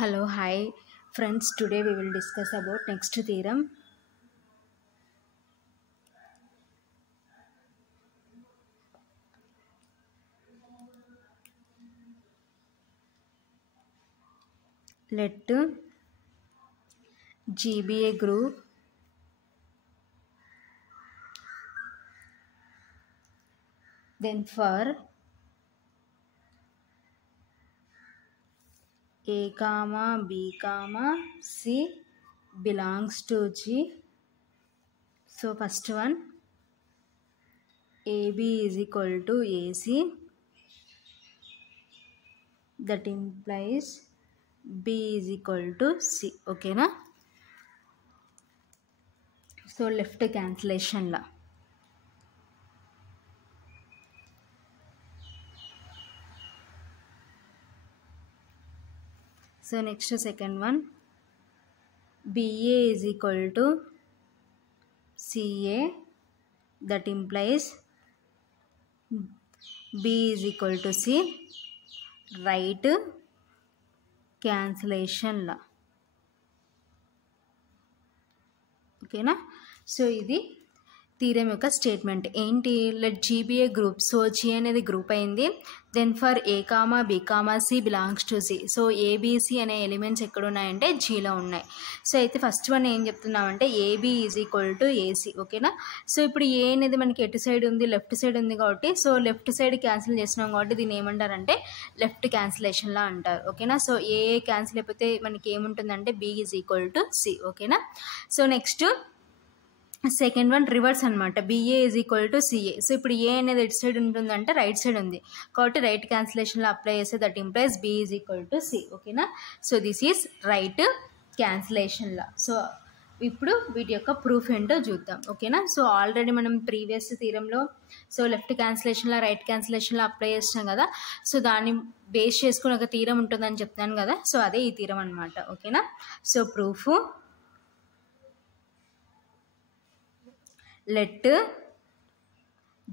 Hello, hi friends. Today we will discuss about next theorem. Let G be a group, then for A comma B comma C belongs to G. So first one, AB is equal to AC. That implies B is equal to C. Okay na? So left cancellation la. So next second one, BA is equal to CA. That implies B is equal to C. Right cancellation law. ఓకేనా. So ఇది theorem యొక్క statement ఏంటి, let G be a group. So G అనేది group అయింది. Then for A comma B comma C belongs to C. So ABC అనే elements ఎక్కడ ఉన్నాయంటే జీలో ఉన్నాయి. సో అయితే ఫస్ట్ వన్ ఏం చెప్తున్నామంటే AB is equal to AC. ఓకేనా. సో ఇప్పుడు ఏ అనేది మనకి ఎటు సైడ్ ఉంది, లెఫ్ట్ సైడ్ ఉంది కాబట్టి సో లెఫ్ట్ సైడ్ క్యాన్సిల్ చేస్తున్నాం కాబట్టి దీన్ని ఏమంటారంటే లెఫ్ట్ క్యాన్సిలేషన్లా అంటారు. ఓకేనా. సో ఏ క్యాన్సిల్ అయిపోతే మనకి ఏముంటుందంటే B is equal to C. ఓకేనా. So next second one reverse అనమాట, BA is equal to CA. So ఇప్పుడు ఏ అనేది ఎటు సైడ్ ఉంటుందంటే రైట్ సైడ్ ఉంది కాబట్టి రైట్ క్యాన్సిలేషన్లో అప్లై చేస్తే that implies B is equal to C. ఓకేనా. So this is right cancellation law. So ఇప్పుడు వీటి యొక్క ప్రూఫ్ ఏంటో చూద్దాం. ఓకేనా. సో ఆల్రెడీ మనం ప్రీవియస్ థీరంలో సో లెఫ్ట్ క్యాన్సిలేషన్లో రైట్ క్యాన్సిలేషన్లో అప్లై చేస్తాం కదా. సో దాన్ని బేస్ చేసుకుని ఒక థీరం ఉంటుందని చెప్తాను కదా. సో అదే ఈ థీరం అనమాట. ఓకేనా. So proof, let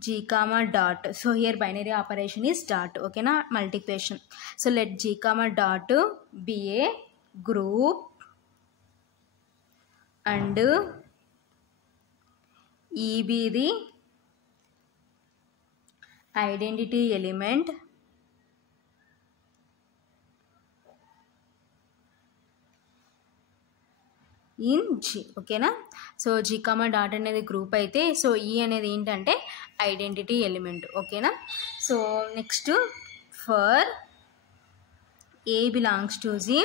G comma dot. So here binary operation is dot. Okay na, multiplication. So let G comma dot be a group and E be the identity element in G. ఓకేనా. So G comma dot అనేది group అయితే so E అనేది ఏంటంటే identity element. ఓకేనా. So next for A belongs to G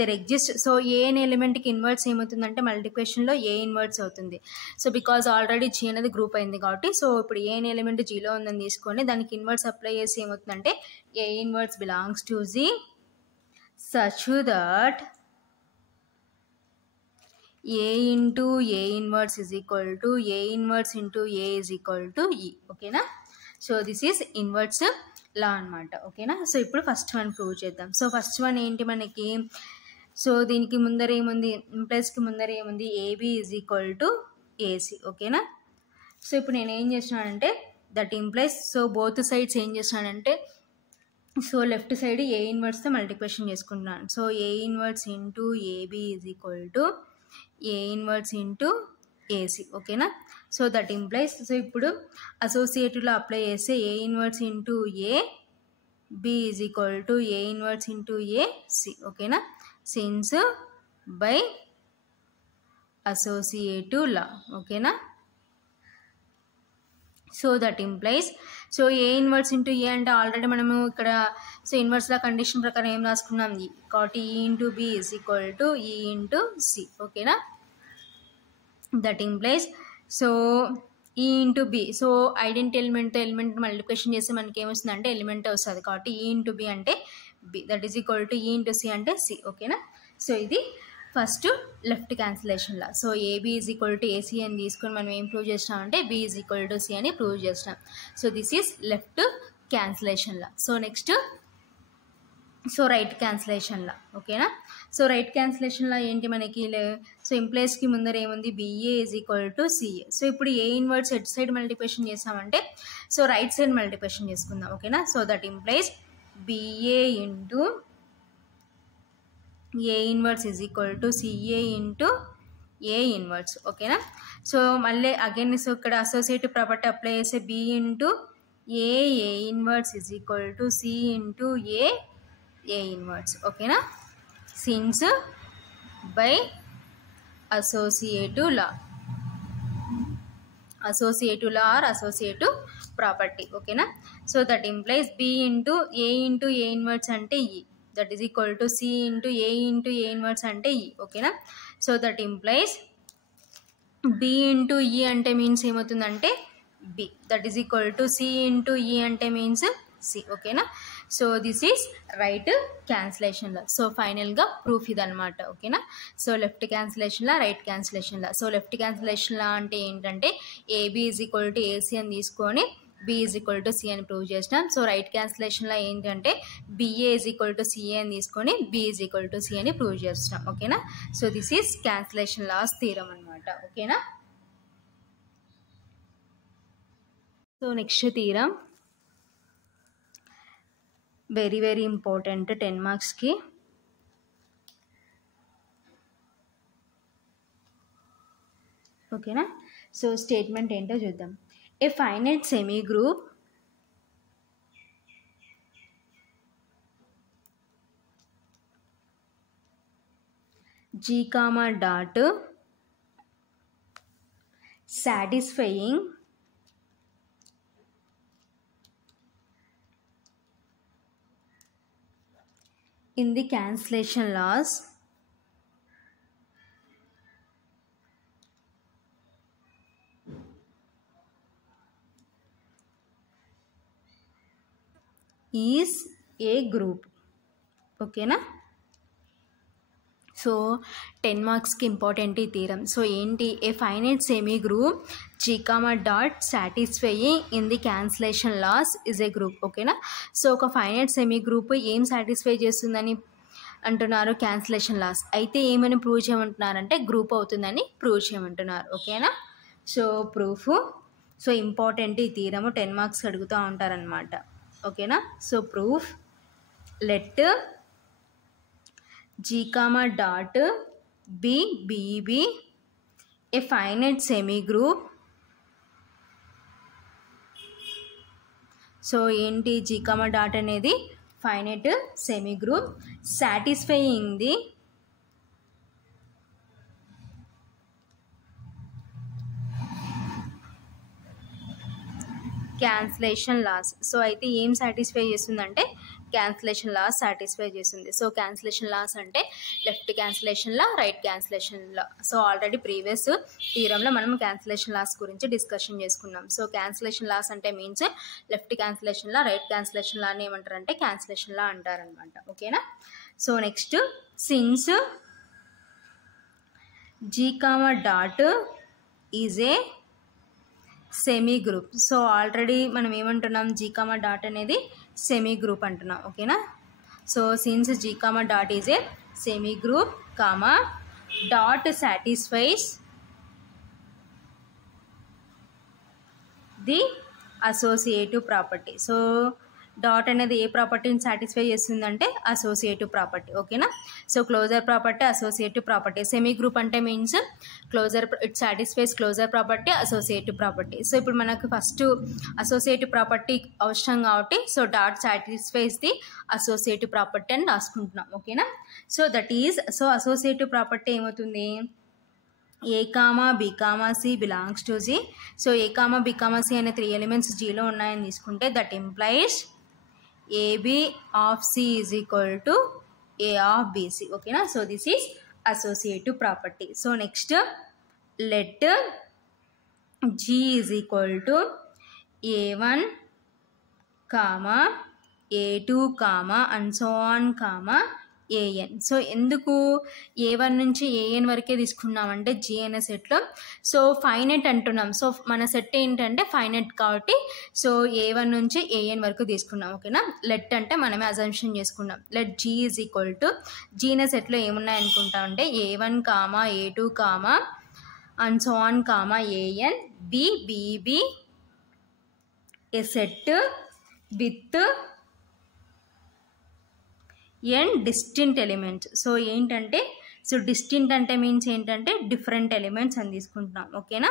there exist. So A అనే ఎలిమెంట్కి inverse ఏమవుతుందంటే మల్టిప్లికేషన్లో ఏ ఇన్వర్ట్స్ అవుతుంది. సో బికాజ్ ఆల్రెడీ జీ అనేది గ్రూప్ అయింది కాబట్టి సో ఇప్పుడు ఏ అనే ఎలిమెంట్ జీలో ఉందని తీసుకొని దానికి ఇన్వర్ట్స్ అప్లై చేసి ఏమవుతుందంటే A inverse belongs to G such that A into A inverse is equal to A inverse into A is equal to E. ఓకేనా. So this is inverse law అనమాట. ఓకేనా. సో ఇప్పుడు first one prove చేద్దాం. So first one ఏంటి మనకి, so దీనికి ముందర ఏముంది, ఇంప్లైస్కి ముందర ఏముంది, AB is equal to AC. ఓకేనా. సో ఇప్పుడు నేను ఏం చేస్తున్నానంటే that implies so both sides ఏం చేస్తున్నానంటే సో లెఫ్ట్ సైడ్ ఏ ఇన్వర్స్తో మల్టిప్లికేషన్ చేసుకుంటున్నాను. So A inverse into AB is equal to A inverse into AC. ఓకేనా. సో దట్ ఇంప్లైస్ సో ఇప్పుడు అసోసియేటివ్లో అప్లై చేస్తే A inverse into A B is equal to A inverse into A C. ఓకేనా. Since by associative law. ఓకేనా. So that implies so A inverse into A అంటే already మనము ఇక్కడ so ఇన్వర్స్లా condition ప్రకారం ఏం రాసుకున్నాం, ఈ కాబట్టి E into B is equal to E into C. ఓకేనా. That implies so E into B so identity element multiplication చేస్తే మనకి ఏమొస్తుందంటే ఎలిమెంట్ వస్తుంది కాబట్టి ఈ ఇంటూ బి అంటే B that is equal to E into C అంటే C. ఓకేనా. So ఇది first left cancellation law. So AB is equal to AC అని తీసుకొని మనం ఏం ప్రూవ్ చేసినామంటే B is equal to C అని ప్రూవ్ చేసినాం. So this is left cancellation law. So next so right cancellation law. ఓకేనా. సో రైట్ క్యాన్సిలేషన్లో ఏంటి మనకి సో ఇంప్లైస్కి ముందర ఏముంది, B A is equal to CA. So ఇప్పుడు A inverse at side multiplication చేసామంటే సో రైట్ సైడ్ మల్టిప్లికేషన్ చేసుకుందాం. ఓకేనా. So that implies B A into A inverse is equal to C A into A inverse. ఓకేనా. సో మళ్ళీ again so ఇక్కడ associative property apply చేస్తే B into A inverse is equal to C into A inverse. ఓకేనా. Since by associative law or associative property. ఓకేనా. So that implies B into A inverse అంటే e, that is equal to C into A inverse అంటే e. ఓకేనా. So that implies B into e అంటే means ఏమవుతుందంటే B, that is equal to C into e అంటే means C. ఓకేనా. So this is right cancellation law. So ఫైనల్గా proof ఇదనమాట. ఓకేనా. So left cancellation law, right cancellation law. So left cancellation law అంటే ఏంటంటే AB is equal to AC అని తీసుకొని B is equal to C అని prove చేసినాం. సో రైట్ క్యాన్సిలేషన్లో ఏంటంటే BA is equal to CA అని తీసుకొని B is equal to C అని ప్రూవ్ చేస్తున్నాం. ఓకేనా. So this is cancellation laws theorem అనమాట. ఓకేనా. So next theorem very very important 10 మార్క్స్కి. ఓకేనా. సో స్టేట్మెంట్ ఏంటో చూద్దాం. A finite semi group G comma dot satisfying in the cancellation laws is a group. ఓకేనా. సో 10 మార్క్స్కి ఇంపార్టెంట్ ఈ theorem. So ఏంటి, ఏ finite semi group G comma dot satisfying in the cancellation laws is a group. ఓకేనా. So ఒక finite semi group ఏం satisfy చేస్తుందని అంటున్నారు, cancellation loss. అయితే ఏమని ప్రూవ్ చేయమంటున్నారంటే గ్రూప్ అవుతుందని ప్రూవ్ చేయమంటున్నారు. ఓకేనా. So proof. సో ఇంపార్టెంట్ ఈ థీరము, 10 మార్క్స్ అడుగుతూ ఉంటారనమాట. ఓకేనా. So proof let G comma dot be a finite semi group. So ఏంటి, G comma dot అనేది finite semi group satisfying the cancellation laws. So అయితే ఏం సాటిస్ఫై చేస్తుందంటే క్యాన్సిలేషన్ లాస్ సాటిస్ఫై చేస్తుంది. సో క్యాన్సిలేషన్ లాస్ అంటే left cancellation law, right cancellation law. So already previous థీరంలో మనం cancellation laws గురించి డిస్కషన్ చేసుకున్నాం. సో క్యాన్సిలేషన్ లాస్ అంటే means left cancellation law, right cancellation law అని ఏమంటారంటే క్యాన్సిలేషన్ లా అంటారనమాట. ఓకేనా. So next since G comma dot is a semi group. So already మనం ఏమంటున్నాం, G comma dot అనేది సెమీ గ్రూప్ అంటున్నాం. ఓకేనా. So since G comma dot is a semi group comma dot satisfies the associative property. So dot అనేది ఏ ప్రాపర్టీని satisfy చేస్తుందంటే associative property. ఓకేనా. So closure property, associative property. Semi group అంటే means closure, it satisfies closure property, associative property. So ఇప్పుడు మనకు first associative property అవసరం కాబట్టి so dot satisfies the associative property అని రాసుకుంటున్నాం. ఓకేనా. So that is, so associative property ఏమవుతుంది, A comma B comma C belongs to G. So A comma B comma C అనే 3 elements జీలో ఉన్నాయని తీసుకుంటే that implies A B of C is equal to A of B C. ఓకేనా. So this is associative property. So next let G is equal to A1 comma A2 comma and so on comma AN. So ఎందుకు A1 నుంచి AN వరకే తీసుకున్నామంటే G అనే సెట్లో so finite అంటున్నాం. So మన set ఏంటంటే ఫైనైట్ కాబట్టి సో A1 నుంచి AN వరకు తీసుకున్నాం. ఓకేనా. లెట్ అంటే మనమే అజంప్షన్ చేసుకున్నాం. Let G is equal to, G అనే సెట్లో ఏమున్నాయి అనుకుంటాం అంటే A1 comma A2 comma and so on comma AN BB a set with n distinct elements. So ఏంటంటే సో డిస్టింక్ట్ అంటే మీన్స్ ఏంటంటే డిఫరెంట్ ఎలిమెంట్స్ అని తీసుకుంటున్నాం. ఓకేనా.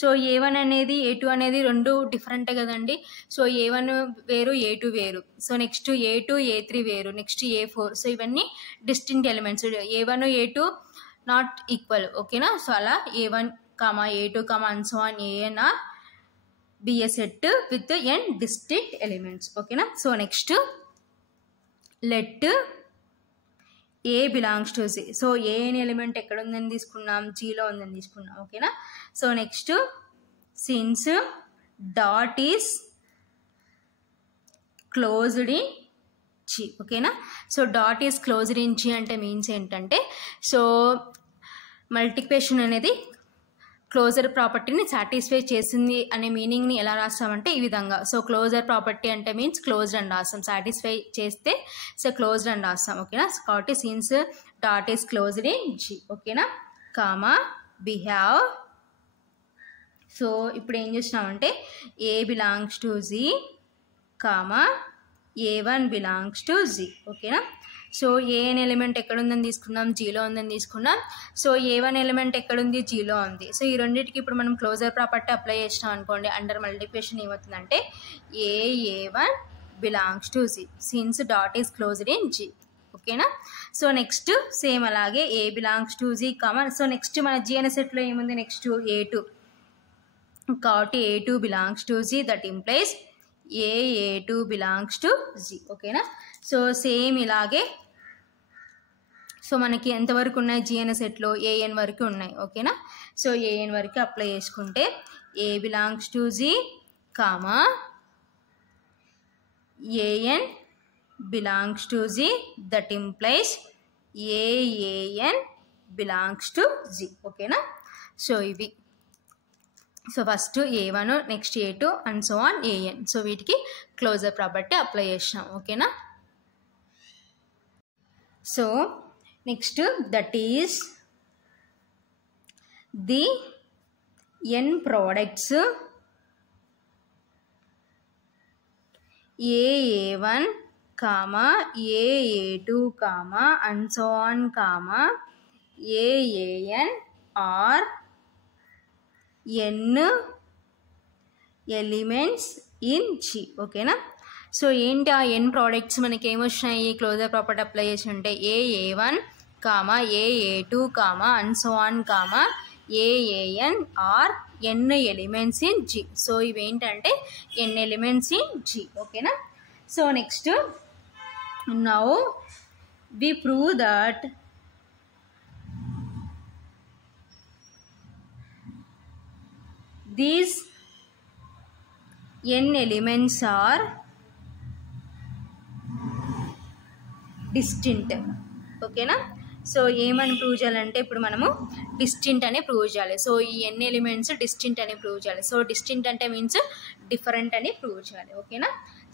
సో A1 అనేది A2 అనేది రెండు డిఫరెంటే కదండి. సో A1 వేరు A2 వేరు. సో నెక్స్ట్ A2 A3 వేరు, నెక్స్ట్ A4. సో ఇవన్నీ distinct elements. A1 A2 not equal. ఓకేనా. సో అలా A1 A2 and so on AN are be a set with n distinct elements. ఓకేనా. So next let A belongs to Z. So A అనే element ఎక్కడ ఉందని తీసుకున్నాం, జీలో ఉందని తీసుకున్నాం. ఓకేనా. So next since dot is closed in G. ఓకేనా. So dot is closed in G అంటే మీన్స్ ఏంటంటే సో మల్టిప్లికేషన్ అనేది క్లోజర్ ప్రాపర్టీని సాటిస్ఫై చేసింది అనే మీనింగ్ని ఎలా రాస్తామంటే ఈ విధంగా. సో క్లోజర్ ప్రాపర్టీ అంటే మీన్స్ క్లోజ్డ్ అని రాస్తాం, సాటిస్ఫై చేస్తే సో క్లోజ్డ్ అని రాస్తాం. ఓకేనా. కాబట్టి since dot is closed in G. ఓకేనా. Comma we have. సో ఇప్పుడు ఏం చేసినామంటే A belongs to G comma A1 belongs to G. ఓకేనా. సో ఏ అనే ఎలిమెంట్ ఎక్కడ ఉందని తీసుకున్నాం, జీలో ఉందని తీసుకున్నాం. సో A1 ఎలిమెంట్ ఎక్కడుంది, జీలో ఉంది. సో ఈ రెండింటికి ఇప్పుడు మనం క్లోజర్ ప్రాపర్టీ అప్లై చేసినాం అనుకోండి, అండర్ మల్టిప్లికేషన్ ఏమవుతుందంటే A1 belongs to G since dot is closed in G. ఓకేనా. సో నెక్స్ట్ సేమ్ అలాగే A belongs to G comma. So next మన జీ అనే సెట్లో ఏముంది, నెక్స్ట్ A2 కాబట్టి A2 belongs to G, that implies A2 belongs to G. ఓకేనా. So same ఇలాగే so మనకి ఎంతవరకు ఉన్నాయి జీ అనే సెట్లో AN వరకు ఉన్నాయి. ఓకేనా. సో AN వరకు అప్లై చేసుకుంటే A belongs to G comma AN belongs to G, that implies AN belongs to G. ఓకేనా. సో ఇవి so first A1 next A2 and so on AN. So వీటికి క్లోజర్ ప్రాపర్టీ అప్లై చేసినాం. ఓకేనా. So next that is the n products A1 comma A2 comma and so on comma AN are n elements in G. ఓకేనా. So ఏంటి ఆ n products మనకి ఏమొచ్చినాయి closure property apply చేసి ఉంటే A1 comma A2 comma and so on comma AN are n elements in G. సో ఇవేంటంటే n elements in G. ఓకేనా. So next now we prove that these n elements are distinct. ఓకేనా. సో ఏమని ప్రూవ్ చేయాలంటే ఇప్పుడు మనము డిస్టింక్ట్ అని ప్రూవ్ చేయాలి. సో ఈ n ఎలిమెంట్స్ డిస్టింక్ట్ అని ప్రూవ్ చేయాలి. సో డిస్టింక్ట్ అంటే మీన్స్ డిఫరెంట్ అని ప్రూవ్ చేయాలి. ఓకేనా.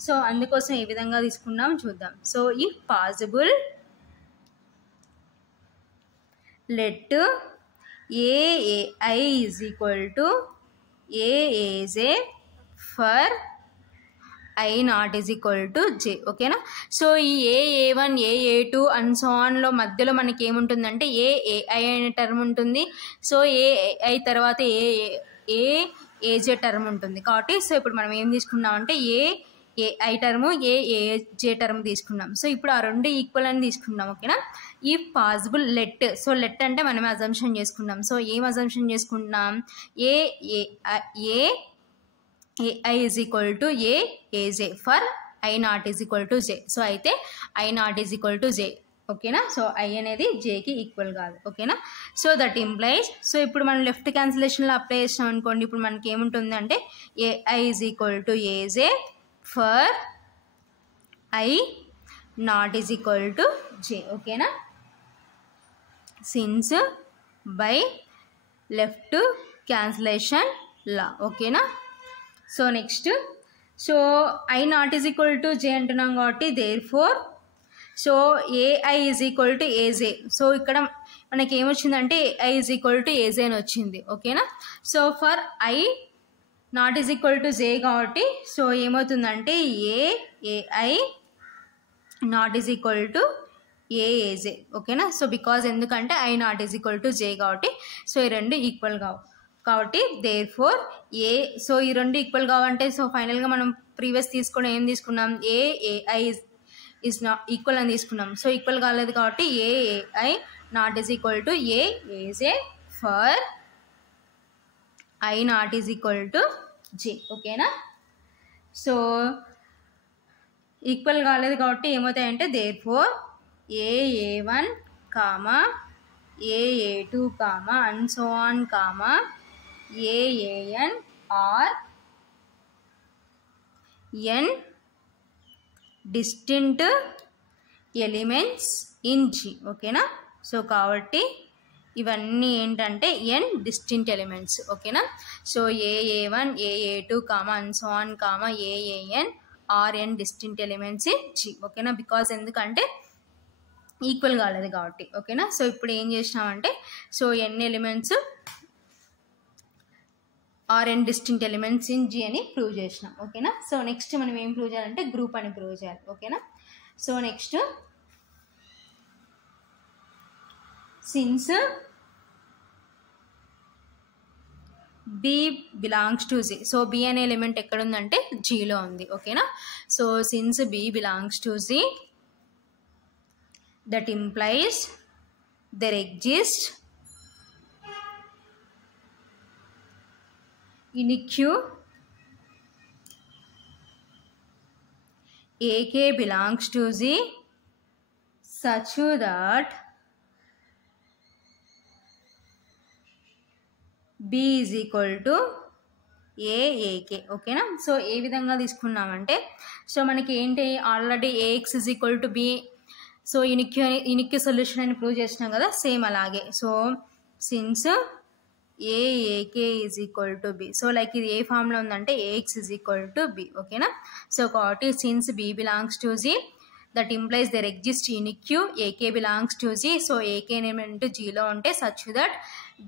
సో అందుకోసం ఏ విధంగా తీసుకున్నాం చూద్దాం. So if possible let AI is equal to AJ for I not is equal to J. ఓకేనా. సో ఈ A1 A2 అండ్ సో ఆన్లో మధ్యలో మనకి ఏముంటుందంటే AI అనే టర్మ్ ఉంటుంది. సో AI తర్వాత AJ టర్మ్ ఉంటుంది. కాబట్టి సో ఇప్పుడు మనం ఏం తీసుకున్నామంటే AI టర్ము AJ టర్మ్ తీసుకున్నాం. సో ఇప్పుడు ఆ రెండు ఈక్వల్ అని తీసుకున్నాం. ఓకేనా. ఈ పాసిబుల్ లెట్. సో లెట్ అంటే మనం అజంప్షన్ చేసుకున్నాం. సో ఏం అజంప్షన్ చేసుకుంటున్నాం AI is equal to AJ for I not is equal to J. So అయితే I not is equal to J. ఓకేనా. సో I అనేది Jకి ఈక్వల్ కాదు. ఓకేనా. సో దట్ ఇంప్లైస్ సో ఇప్పుడు మనం లెఫ్ట్ క్యాన్సిలేషన్లో అప్లై చేసినాం అనుకోండి, ఇప్పుడు మనకి ఏముంటుంది అంటే AI is equal to AJ for I not is equal to J. ఓకేనా. Since by left cancellation law. ఓకేనా. So next so I not is equal to J అంటున్నాం కాబట్టి therefore so AI is equal to AJ. So ఇక్కడ మనకి ఏమొచ్చిందంటే AI is equal to AJ అని వచ్చింది. ఓకేనా. So for I not is equal to J కాబట్టి so ఏమవుతుందంటే AI not is equal to ఏజే ఓకేనా. సో బికాజ్ ఎందుకంటే I not is equal to జే కాబట్టి సో ఈ రెండు ఈక్వల్ కావు కాబట్టి దేర్ ఫోర్ ఏ సో ఈ రెండు ఈక్వల్ కావంటే సో ఫైనల్గా మనం ప్రీవియస్ తీసుకుని ఏం తీసుకున్నాం ఏఐ ఈజ్ నాట్ ఈక్వల్ అని తీసుకున్నాం. సో ఈక్వల్ కాలేదు కాబట్టి A I not is equal to A J for I not is equal to J ఓకేనా. సో ఈక్వల్ కాలేదు కాబట్టి ఏమవుతాయంటే therefore A A one comma A A two comma and so on comma A A N or N distinct elements in G ఓకేనా. So కాబట్టి ఇవన్నీ ఏంటంటే N distinct elements ఓకేనా. So A A one A A two comma and so on comma A A N or N distinct elements in G ఓకేనా. Because ఎందుకంటే ఈక్వల్ కాలేదు కాబట్టి ఓకేనా. సో ఇప్పుడు ఏం చేసినామంటే so n elements are N distinct elements in G అని ప్రూవ్ చేసినాం ఓకేనా. సో నెక్స్ట్ మనం ఏం ప్రూవ్ చేయాలంటే గ్రూప్ అని ప్రూవ్ చేయాలి ఓకేనా. So next since B belongs to G so B అనే ఎలిమెంట్ ఎక్కడ ఉందంటే జీలో ఉంది ఓకేనా. So since B belongs to G that implies there exists in Q AK belongs to Z such that B is equal to A A K ఓకేనా. So ఏ విధంగా తీసుకున్నామంటే సో మనకి ఏంటి already A X is equal to B so unique solution అని prove చేసినాం కదా same అలాగే. So since A A K is equal to B so like ఇది ఏ ఫామ్లో ఉందంటే A X is equal to B ఓకేనా. సో కాబట్టి since B belongs to G that implies there exist unique A K belongs to G so A K element జీలో ఉంటే such that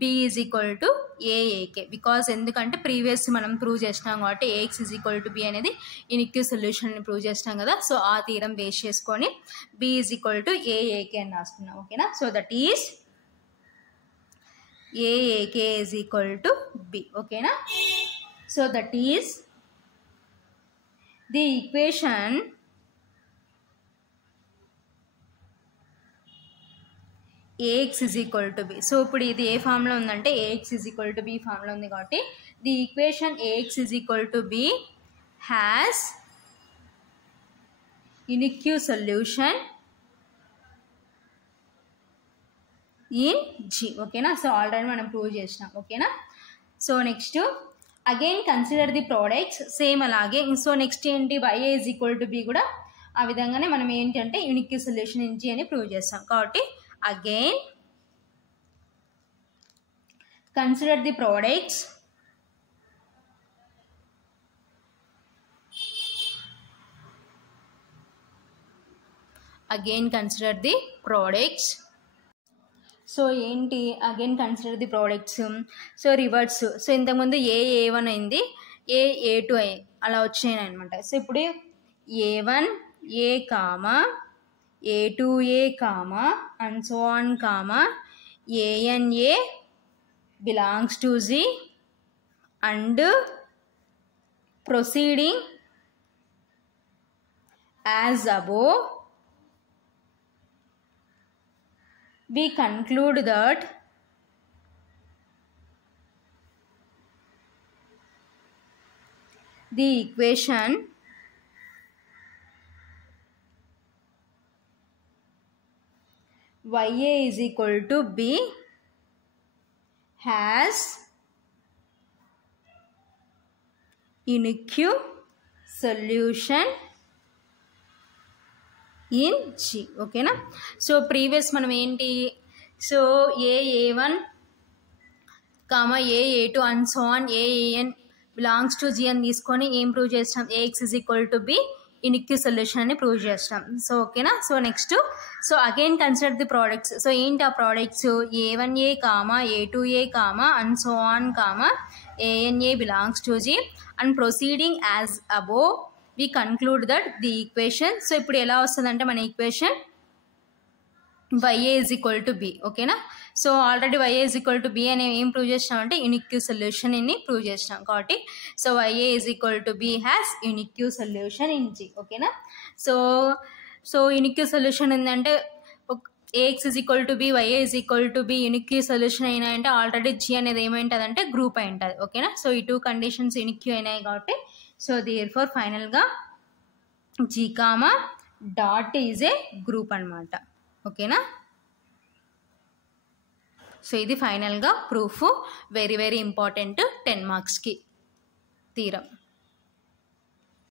be is equal to A A K because ఎందుకంటే previous మనం prove చేసినాం కాబట్టి A X is equal to B అనేది unique solution అని prove చేసినాం కదా. సో ఆ థీరం బేస్ చేసుకొని B is equal to A A K అని రాసుకున్నాం ఓకేనా. So that is A A K is equal to B ఓకేనా. So that is the equation A X is equal to B so ఇప్పుడు ఇది ఏ ఫామ్లో ఉందంటే A X is equal to B ఫామ్లో ఉంది కాబట్టి the equation A X is equal to B has unique solution in G ఓకేనా. సో ఆల్రెడీ మనం ప్రూవ్ చేసినాం ఓకేనా. So next again consider the products same అలాగే. సో నెక్స్ట్ ఏంటి Y A is equal to B కూడా ఆ విధంగానే మనం ఏంటంటే యూనిక్ సొల్యూషన్ ఇన్ జీ అని ప్రూవ్ చేస్తాం కాబట్టి again consider the products so ఏంటి again consider the products so reverse so ఇంతకుముందు ఏ1 అయింది ఏ2 అలా వచ్చినాయి అనమాట. సో ఇప్పుడు ఏ1 A comma A2A comma and so on comma ANA belongs to Z and proceeding as above we conclude that the equation YA is equal to B has unique solution in G ఓకేనా. So previous మనం ఏంటి so A A one comma A A two and so on A A N belongs to G అని తీసుకొని ఏం prove చేస్తాం A X is equal to B unique solution అని prove చేస్తాం. So ఓకేనా. So next so again consider the products so ఏంటి ఆ products A one A comma A two A comma and so on comma A N A belongs to G and proceeding as above we conclude that the equation so ఇప్పుడు ఎలా వస్తుందంటే మన equation YA is equal to B. ఓకేనా? So already YA is equal to B అని ఏం prove చేసినాం అంటే unique solution ఇన్ని ప్రూవ్ చేసినాం కాబట్టి so YA is equal to B has unique solution in G. ఓకేనా? సో యూనిక్ సొల్యూషన్ ఏంటంటే AX is equal to B, YA is equal to B unique solution అయినా అంటే ఆల్రెడీ G అనేది ఏమైంటుంది అంటే group అయి ఉంటుంది. ఓకేనా? సో ఈ 2 కండిషన్స్ యూనిక్ అయినాయి కాబట్టి సో దేర్ఫోర్ ఫైనల్గా G comma dot is a group అనమాట. ఓకేనా? సో ఇది ఫైనల్గా ప్రూఫ్, వెరీ వెరీ ఇంపార్టెంట్ 10 మార్క్స్కి థీరం.